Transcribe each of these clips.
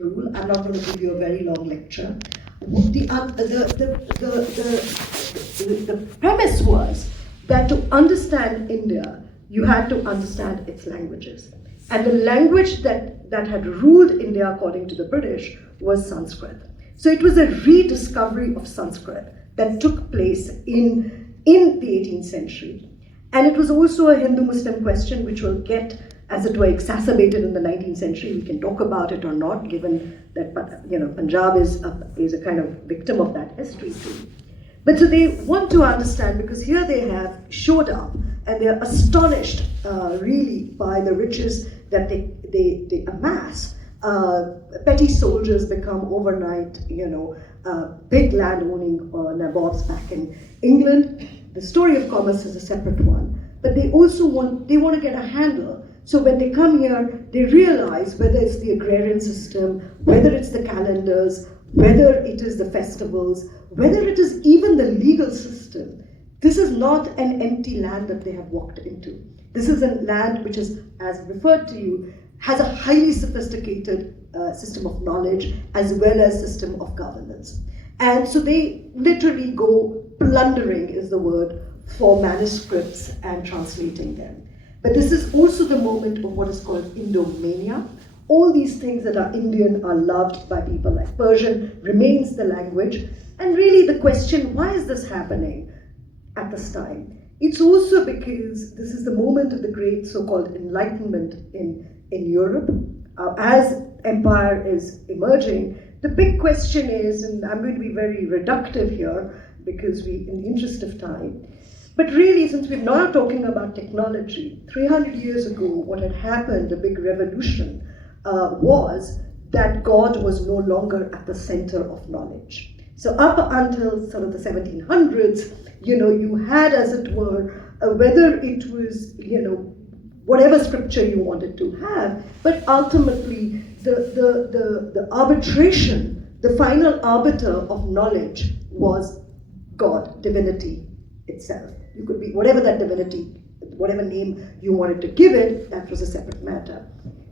rule. I'm not going to give you a very long lecture. The premise was that to understand India, you had to understand its languages. And the language that had ruled India, according to the British, was Sanskrit. So it was a rediscovery of Sanskrit that took place in the 18th century. And it was also a Hindu-Muslim question which will get, as it were, exacerbated in the 19th century. We can talk about it or not, given that Punjab is a kind of victim of that history too. But so they want to understand, because here they have showed up and they're astonished really by the riches that they amass. Petty soldiers become overnight, big land-owning nabobs back in England. The story of commerce is a separate one, but they also want to get a handle. So when they come here, they realize whether it's the agrarian system, whether it's the calendars, whether it is the festivals, whether it is even the legal system. This is not an empty land that they have walked into. This is a land which is, as referred to you, has a highly sophisticated system of knowledge as well as system of governance. And so they literally go plundering, is the word, for manuscripts and translating them. But this is also the moment of what is called Indomania. All these things that are Indian are loved by people like Persian, remains the language. And really the question, why is this happening at this time? It's also because this is the moment of the great so-called Enlightenment in Europe. As empire is emerging, the big question is, and I'm going to be very reductive here because in the interest of time, but really, since we're not talking about technology, 300 years ago, what had happened, the big revolution, was that God was no longer at the center of knowledge. So up until sort of the 1700s, you had, as it were, whether it was, whatever scripture you wanted to have, but ultimately the arbitration, the final arbiter of knowledge was God, divinity itself. You could be whatever that divinity, whatever name you wanted to give it, that was a separate matter.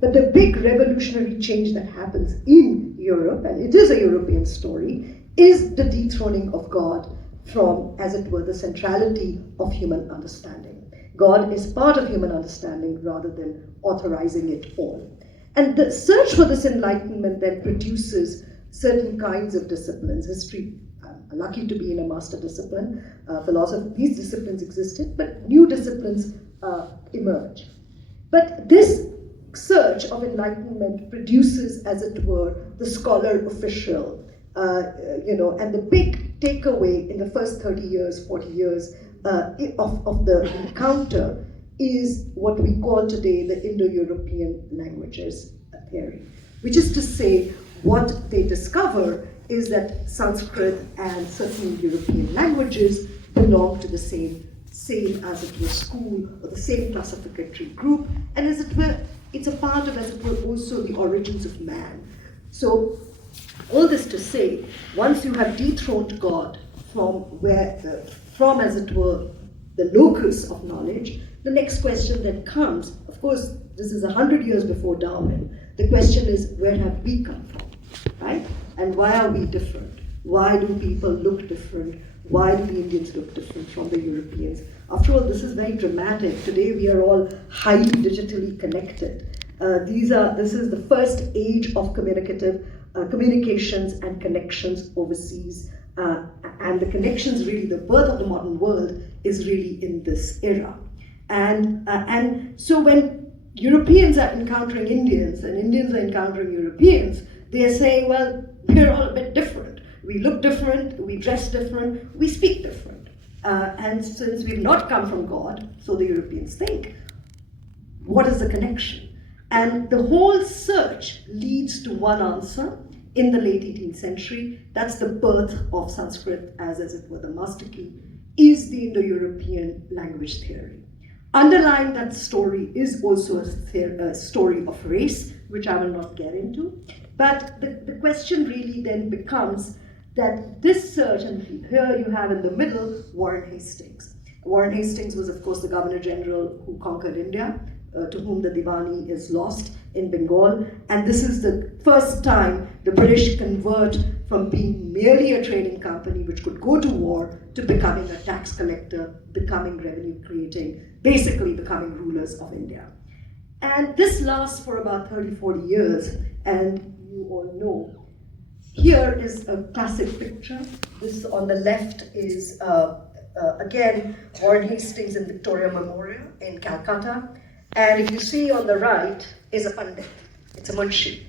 But the big revolutionary change that happens in Europe, and it is a European story, is the dethroning of God from, as it were, the centrality of human understanding. God is part of human understanding rather than authorizing it all. And the search for this enlightenment then produces certain kinds of disciplines. History, I'm lucky to be in a master discipline. Philosophy, these disciplines existed, but new disciplines emerge. But this search of enlightenment produces, as it were, the scholar official, and the big takeaway in the first 30 years, 40 years of the encounter is what we call today the Indo-European languages theory, which is to say, what they discover is that Sanskrit and certain European languages belong to the same as it were school or the same classificatory group, and as it were, it's a part of, as it were, also the origins of man. So all this to say, once you have dethroned God from as it were, the locus of knowledge, the next question that comes, of course, this is 100 years before Darwin, the question is, where have we come from, right? And why are we different? Why do people look different? Why do the Indians look different from the Europeans? After all, this is very dramatic. Today we are all highly digitally connected. This is the first age of communications and connections overseas. And the connections, really, the birth of the modern world is really in this era. And so when Europeans are encountering Indians and Indians are encountering Europeans, they are saying, well, we're all a bit different. We look different, we dress different, we speak different. And since we've not come from God, so the Europeans think, what is the connection? And the whole search leads to one answer in the late 18th century. That's the birth of Sanskrit as it were, the master key, is the Indo-European language theory. Underlying that story is also a story of race, which I will not get into. But the question really then becomes that this search, and here you have in the middle Warren Hastings. Warren Hastings was, of course, the Governor General who conquered India, to whom the Diwani is lost in Bengal, and this is the first time the British convert from being merely a trading company which could go to war to becoming a tax collector, becoming revenue creating, basically becoming rulers of India. And this lasts for about 30-40 years, and you all know. Here is a classic picture. This on the left is, again, Warren Hastings and Victoria Memorial in Calcutta. And if you see on the right is a Pandit. It's a Munshi.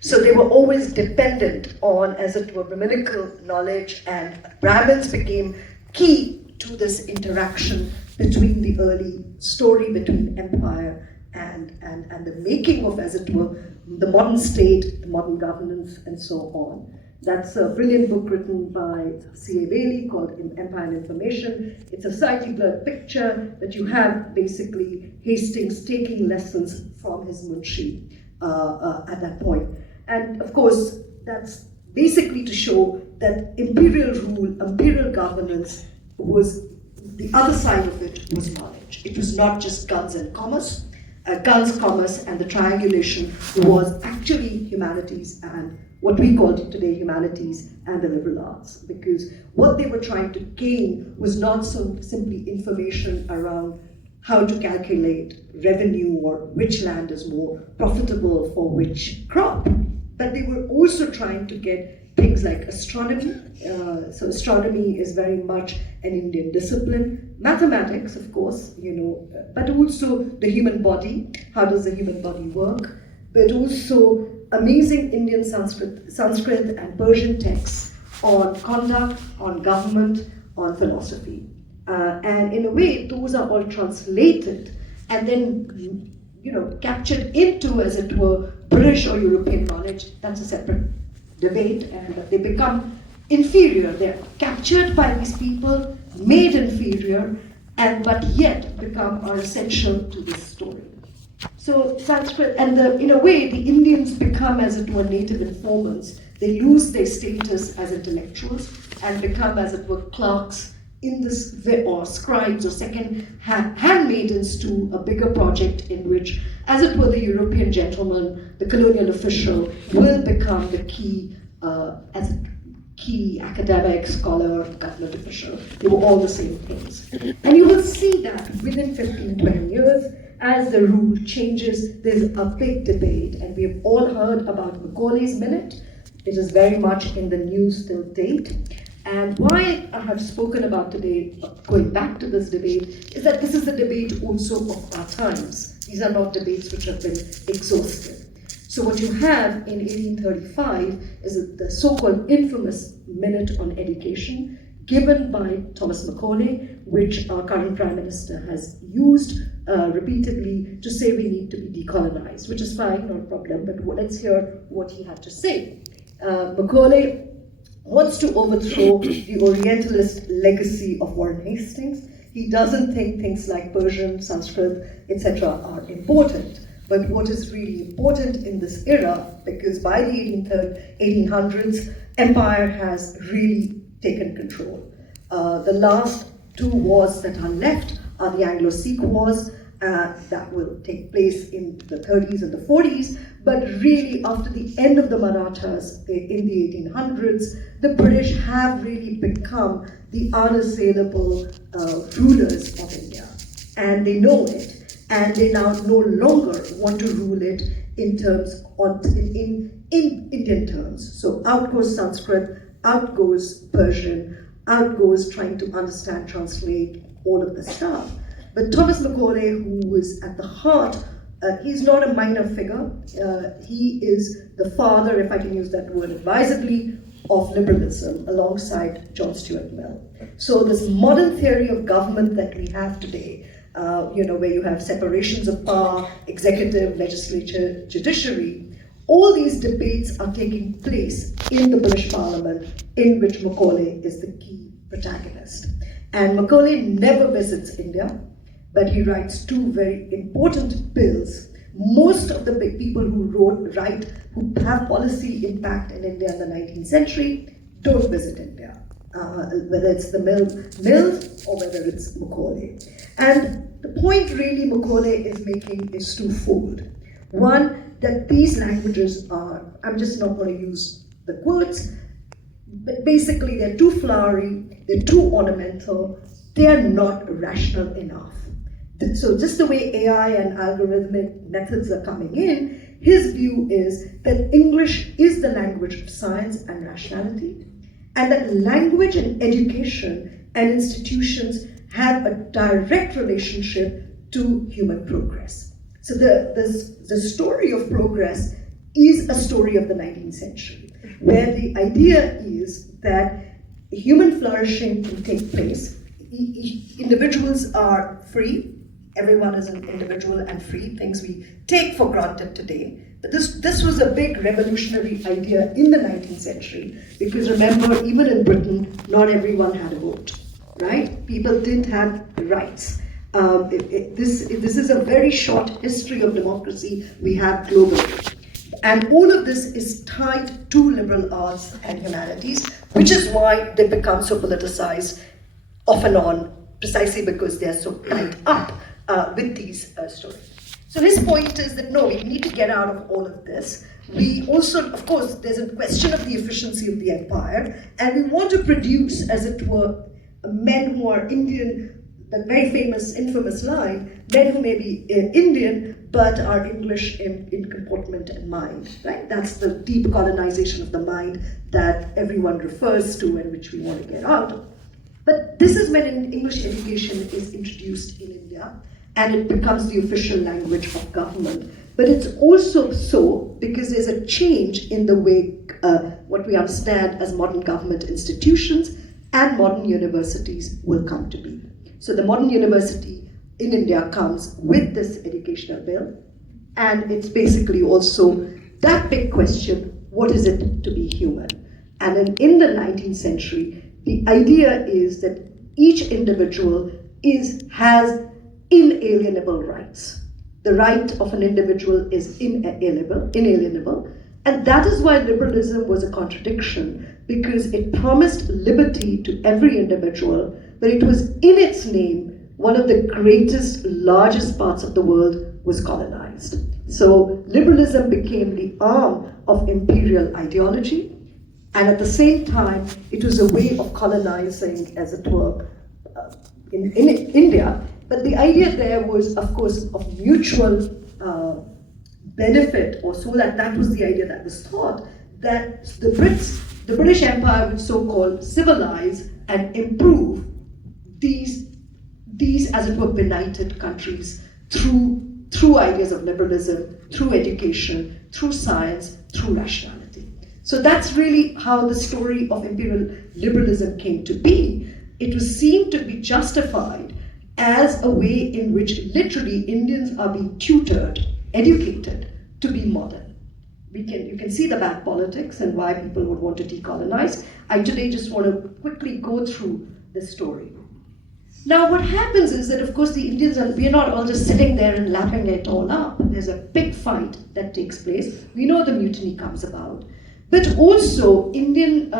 So they were always dependent on, as it were, Brahminical knowledge, and Brahmins became key to this interaction between the early story between empire and the making of, as it were, the modern state, the modern governance, and so on. That's a brilliant book written by C.A. Bailey called Empire and Information. It's a slightly blurred picture, but you have basically Hastings taking lessons from his Munshi at that point. And of course, that's basically to show that imperial rule, imperial governance was, the other side of it was knowledge. It was not just guns and commerce. Guns, commerce, and the triangulation was actually humanities and what we call today humanities and the liberal arts, because what they were trying to gain was not so simply information around how to calculate revenue or which land is more profitable for which crop, but they were also trying to get things like astronomy. So astronomy is very much an Indian discipline. Mathematics, of course, but also the human body. How does the human body work? But also amazing Indian Sanskrit and Persian texts on conduct, on government, on philosophy. And in a way, those are all translated and then, captured into, as it were, British or European knowledge. That's a separate debate, and they become inferior. They're captured by these people, made inferior, but yet are essential to this story. So Sanskrit, and in a way, the Indians become, as it were, native informants. They lose their status as intellectuals and become, as it were, clerks in this, or scribes or second handmaidens to a bigger project in which, as it were, the European gentleman, the colonial official, will become the key, key academic, scholar, government official. They were all the same things. And you will see that within 15, 20 years, as the rule changes, there's a big debate, and we have all heard about Macaulay's Minute. It is very much in the news till date. And why I have spoken about today, going back to this debate, is that this is the debate also of our times. These are not debates which have been exhausted. So what you have in 1835 is the so-called infamous Minute on Education, given by Thomas Macaulay, which our current Prime Minister has used repeatedly to say we need to be decolonized, which is fine, not a problem, but let's hear what he had to say. Macaulay wants to overthrow the Orientalist legacy of Warren Hastings. He doesn't think things like Persian, Sanskrit, etc. are important. But what is really important in this era, because by the 1800s, empire has really taken control. The last two wars that are left are the Anglo-Sikh wars that will take place in the 30s and the 40s, but really after the end of the Marathas in the 1800s, the British have really become the unassailable rulers of India. And they know it, and they now no longer want to rule it in terms in Indian terms. So out goes Sanskrit, out goes Persian, out goes trying to understand, translate all of the stuff. But Thomas Macaulay, who was at the heart, he's not a minor figure. He is the father, if I can use that word advisedly, of liberalism alongside John Stuart Mill. So this modern theory of government that we have today, where you have separations of power, executive, legislature, judiciary, all these debates are taking place in the British Parliament, in which Macaulay is the key protagonist. And Macaulay never visits India, but he writes two very important bills. Most of the big people who have policy impact in India in the 19th century don't visit India, whether it's the Mills or whether it's Macaulay. And the point really Macaulay is making is twofold. One, that these languages are, I'm just not going to use the quotes, but basically they're too flowery, they're too ornamental, they're not rational enough. So just the way AI and algorithmic methods are coming in, his view is that English is the language of science and rationality, and that language and education and institutions have a direct relationship to human progress. So the story of progress is a story of the 19th century, where the idea is that human flourishing can take place. Individuals are free. Everyone is an individual and free, things we take for granted today. But this was a big revolutionary idea in the 19th century, because remember, even in Britain, not everyone had a vote, right? People didn't have rights. This is a very short history of democracy we have globally. And all of this is tied to liberal arts and humanities, which is why they become so politicized off and on, precisely because they're so tied up with these stories. So his point is that no, we need to get out of all of this. We also, of course, there's a question of the efficiency of the empire, and we want to produce, as it were, men who are Indian, the very famous, infamous line, men who may be Indian, but are English in comportment and mind, right? That's the deep colonization of the mind that everyone refers to and which we want to get out of. But this is when English education is introduced in India, and it becomes the official language of government. But it's also so because there's a change in the way what we understand as modern government institutions and modern universities will come to be. So the modern university in India comes with this educational bill, and it's basically also that big question, what is it to be human? And in the 19th century, the idea is that each individual has inalienable rights. The right of an individual is inalienable, and that is why liberalism was a contradiction, because it promised liberty to every individual, but it was in its name one of the greatest, largest parts of the world was colonized. So liberalism became the arm of imperial ideology, and at the same time, it was a way of colonizing, as it were, in India. But the idea there was, of course, of mutual benefit, or so that was the idea that was thought, that the British Empire would so-called civilize and improve these, as it were, benighted countries through ideas of liberalism, through education, through science, through rationality. So that's really how the story of imperial liberalism came to be. It was seen to be justified as a way in which literally Indians are being tutored, educated to be modern. You can see the bad politics and why people would want to decolonize. I today just want to quickly go through this story. Now what happens is that, of course, the Indians, we're not all just sitting there and lapping it all up. There's a big fight that takes place. We know the mutiny comes about. But also Indian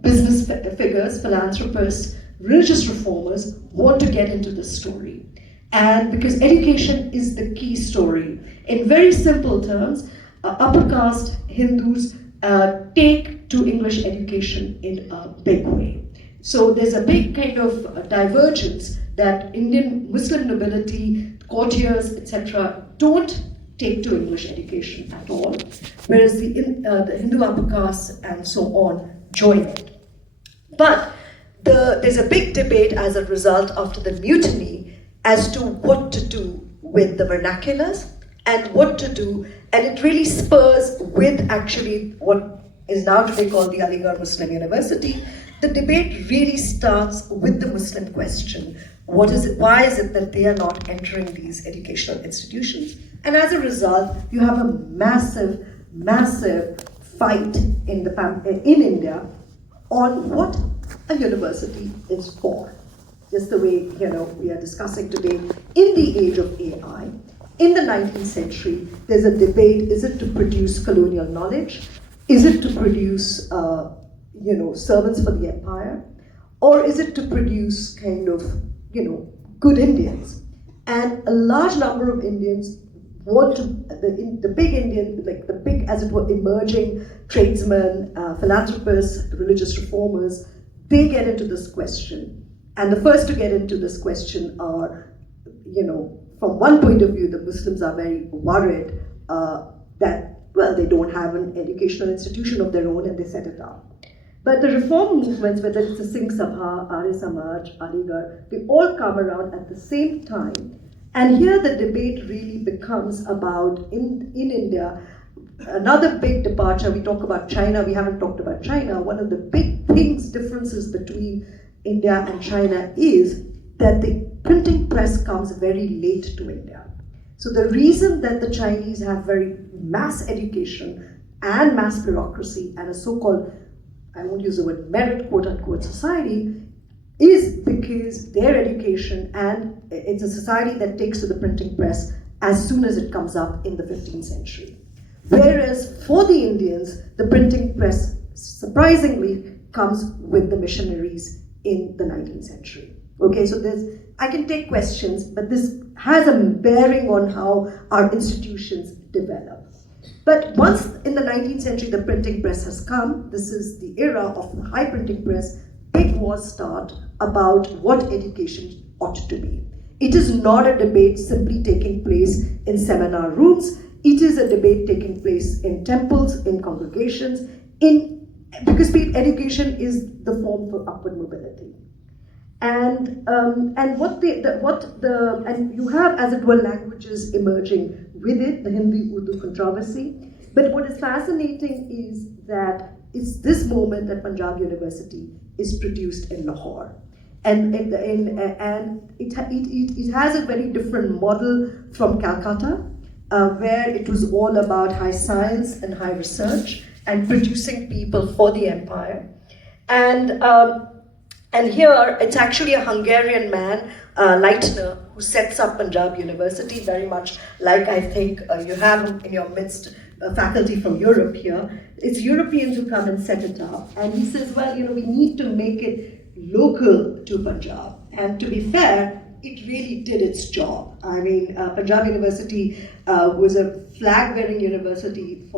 business figures, philanthropists, religious reformers want to get into this story. And because education is the key story. In very simple terms, upper caste Hindus take to English education in a big way. So there's a big kind of divergence that Indian Muslim nobility, courtiers, etc. don't take to English education at all, whereas the Hindu upper castes and so on join it. But there's a big debate as a result after the mutiny as to what to do with the vernaculars and what to do, and it really spurs with actually what is now today called the Aligarh Muslim University. The debate really starts with the Muslim question. What is it? Why is it that they are not entering these educational institutions? And as a result, you have a massive, massive fight in India on what a university is for. Just the way we are discussing today. In the age of AI, in the 19th century, there's a debate: is it to produce colonial knowledge? Is it to produce servants for the empire? Or is it to produce kind of good Indians? And a large number of Indians want to, the big Indian, like the big, as it were, emerging tradesmen, philanthropists, religious reformers, they get into this question. And the first to get into this question are, from one point of view, the Muslims are very worried that, well, they don't have an educational institution of their own and they set it up. But the reform movements, whether it's the Singh Sabha, Arya Samaj, Aligarh, they all come around at the same time. And here the debate really becomes about, in India, another big departure. We talk about China, we haven't talked about China. One of the big differences between India and China is that the printing press comes very late to India. So the reason that the Chinese have very mass education and mass bureaucracy and a so-called, I won't use the word merit, quote-unquote, society, is because their education, and it's a society that takes to the printing press as soon as it comes up in the 15th century. Whereas for the Indians, the printing press, surprisingly, comes with the missionaries in the 19th century. Okay, so I can take questions, but this has a bearing on how our institutions develop. But once in the 19th century the printing press has come, this is the era of the high printing press, big wars start about what education ought to be. It is not a debate simply taking place in seminar rooms. It is a debate taking place in temples, in congregations, because education is the form for upward mobility. And you have, as it were, languages emerging with it, the Hindi-Urdu controversy. But what is fascinating is that it's this moment that Punjab University is produced in Lahore. And it has a very different model from Calcutta, where it was all about high science and high research and producing people for the empire. And here, it's actually a Hungarian man, Leitner, who sets up Punjab University, very much like I think you have in your midst faculty from Europe here. It's Europeans who come and set it up. And he says, well, we need to make it local to Punjab. And to be fair, it really did its job. I mean, Punjab University was a flag-bearing university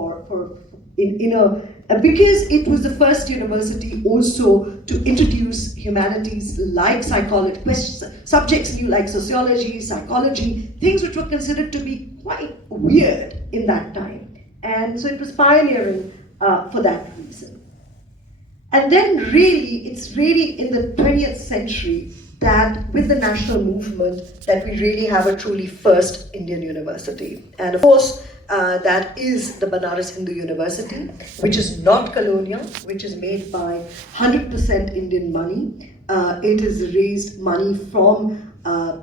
because it was the first university also to introduce humanities like psychology, subjects new like sociology, psychology, things which were considered to be quite weird in that time. And so it was pioneering for that reason. And then it's really in the 20th century that with the national movement that we really have a truly first Indian university. And of course, that is the Banaras Hindu University, which is not colonial, which is made by 100% Indian money. It has raised money from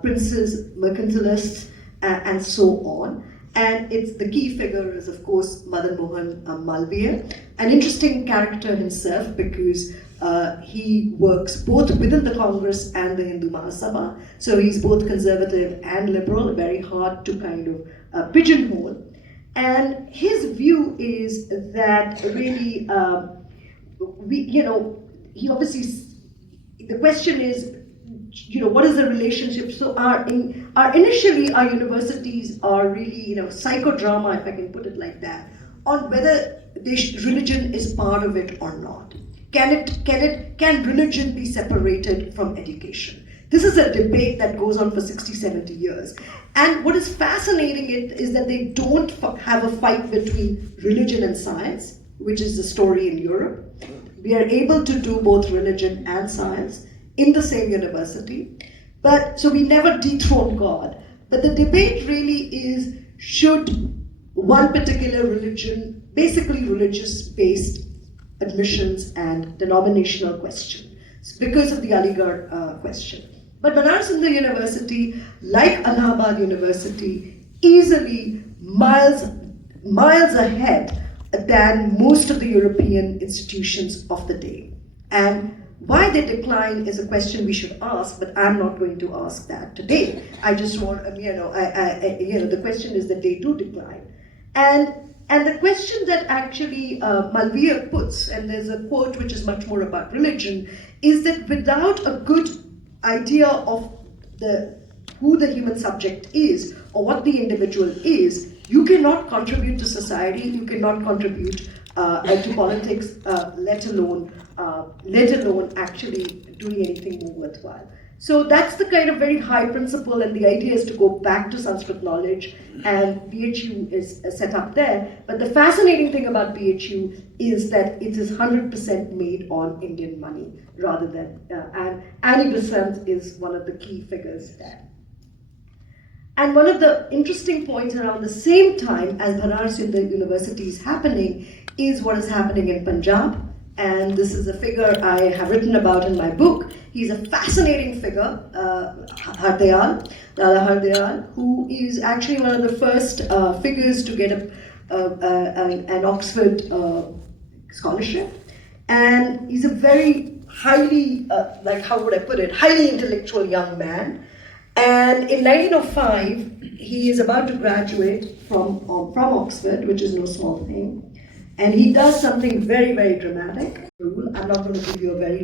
princes, mercantilists, and so on. And the key figure is, of course, Madan Mohan Malviya, an interesting character himself because he works both within the Congress and the Hindu Mahasabha. So he's both conservative and liberal, very hard to kind of pigeonhole. And his view is that really, he obviously, the question is, what is the relationship? So initially our universities are really, psychodrama, if I can put it like that, on whether religion is part of it or not. Can religion be separated from education? This is a debate that goes on for 60, 70 years. And what is fascinating is that they don't have a fight between religion and science, which is the story in Europe. We are able to do both religion and science in the same university. So we never dethrone God. But the debate really is, should one particular religion, basically religious-based admissions and denominational question, because of the Aligarh question. But Banaras Hindu University, like Allahabad University, easily miles ahead than most of the European institutions of the day. And why they decline is a question we should ask, but I'm not going to ask that today. I just want, the question is that they do decline. And the question that actually Malviya puts, and there's a quote which is much more about religion, is that without a good idea of who the human subject is, or what the individual is, you cannot contribute to society, you cannot contribute to politics, let alone actually doing anything more worthwhile. So that's the kind of very high principle, and the idea is to go back to Sanskrit knowledge, and BHU is set up there. But the fascinating thing about BHU is that it is 100% made on Indian money rather than, and Annie Besant is one of the key figures there. And one of the interesting points around the same time as Banaras University is happening is what is happening in Punjab. And this is a figure I have written about in my book. He's a fascinating figure, Lala Hardayal, who is actually one of the first figures to get an Oxford scholarship. And he's a very highly, highly intellectual young man. And in 1905, he is about to graduate from Oxford, which is no small thing. And he does something very, very dramatic. I'm not going to give you a very